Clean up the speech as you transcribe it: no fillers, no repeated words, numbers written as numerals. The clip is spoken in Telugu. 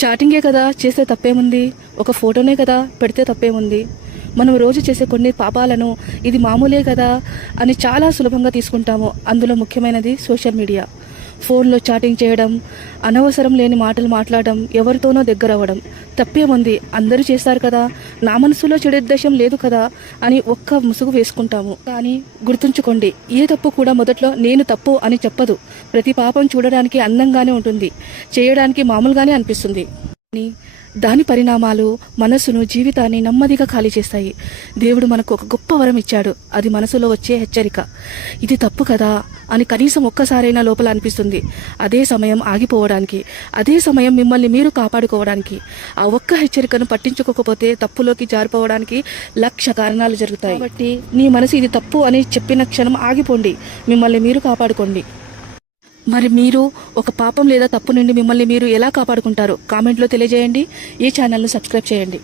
చాటింగే కదా చేస్తే తప్పేముంది, ఒక ఫోటోనే కదా పెడితే తప్పేముంది. మనం రోజు చేసే కొన్ని పాపాలను ఇది మామూలే కదా అని చాలా సులభంగా తీసుకుంటాము. అందులో ముఖ్యమైనది సోషల్ మీడియా. ఫోన్లో చాటింగ్ చేయడం, అనవసరం లేని మాటలు మాట్లాడడం, ఎవరితోనో దగ్గర అవ్వడం. తప్పేముంది, అందరూ చేస్తారు కదా, నా మనసులో చెడు ఉద్దేశం లేదు కదా అని ఒక్క ముసుగు వేసుకుంటాము. కానీ గుర్తుంచుకోండి, ఏ తప్పు కూడా మొదట్లో నేను తప్పు అని చెప్పదు. ప్రతి పాపం చూడడానికి అందంగానే ఉంటుంది, చేయడానికి మామూలుగానే అనిపిస్తుంది. దాని పరిణామాలు మనసును, జీవితాన్ని నెమ్మదిగా ఖాళీ చేస్తాయి. దేవుడు మనకు ఒక గొప్ప వరం ఇచ్చాడు. అది మనసులో వచ్చే హెచ్చరిక. ఇది తప్పు కదా అని కనీసం ఒక్కసారైనా లోపల అనిపిస్తుంది. అదే సమయం ఆగిపోవడానికి, అదే సమయం మిమ్మల్ని మీరు కాపాడుకోవడానికి. ఆ ఒక్క హెచ్చరికను పట్టించుకోకపోతే తప్పులోకి జారిపోవడానికి 1,00,000 కారణాలు జరుగుతాయి. కాబట్టి నీ మనసు ఇది తప్పు అని చెప్పిన క్షణం ఆగిపోండి, మిమ్మల్ని మీరు కాపాడుకోండి. మరి మీరు ఒక పాపం లేదా తప్పు నుండి మిమ్మల్ని మీరు ఎలా కాపాడుకుంటారో కామెంట్లో తెలియజేయండి. ఈ ఛానల్ను సబ్స్క్రైబ్ చేయండి.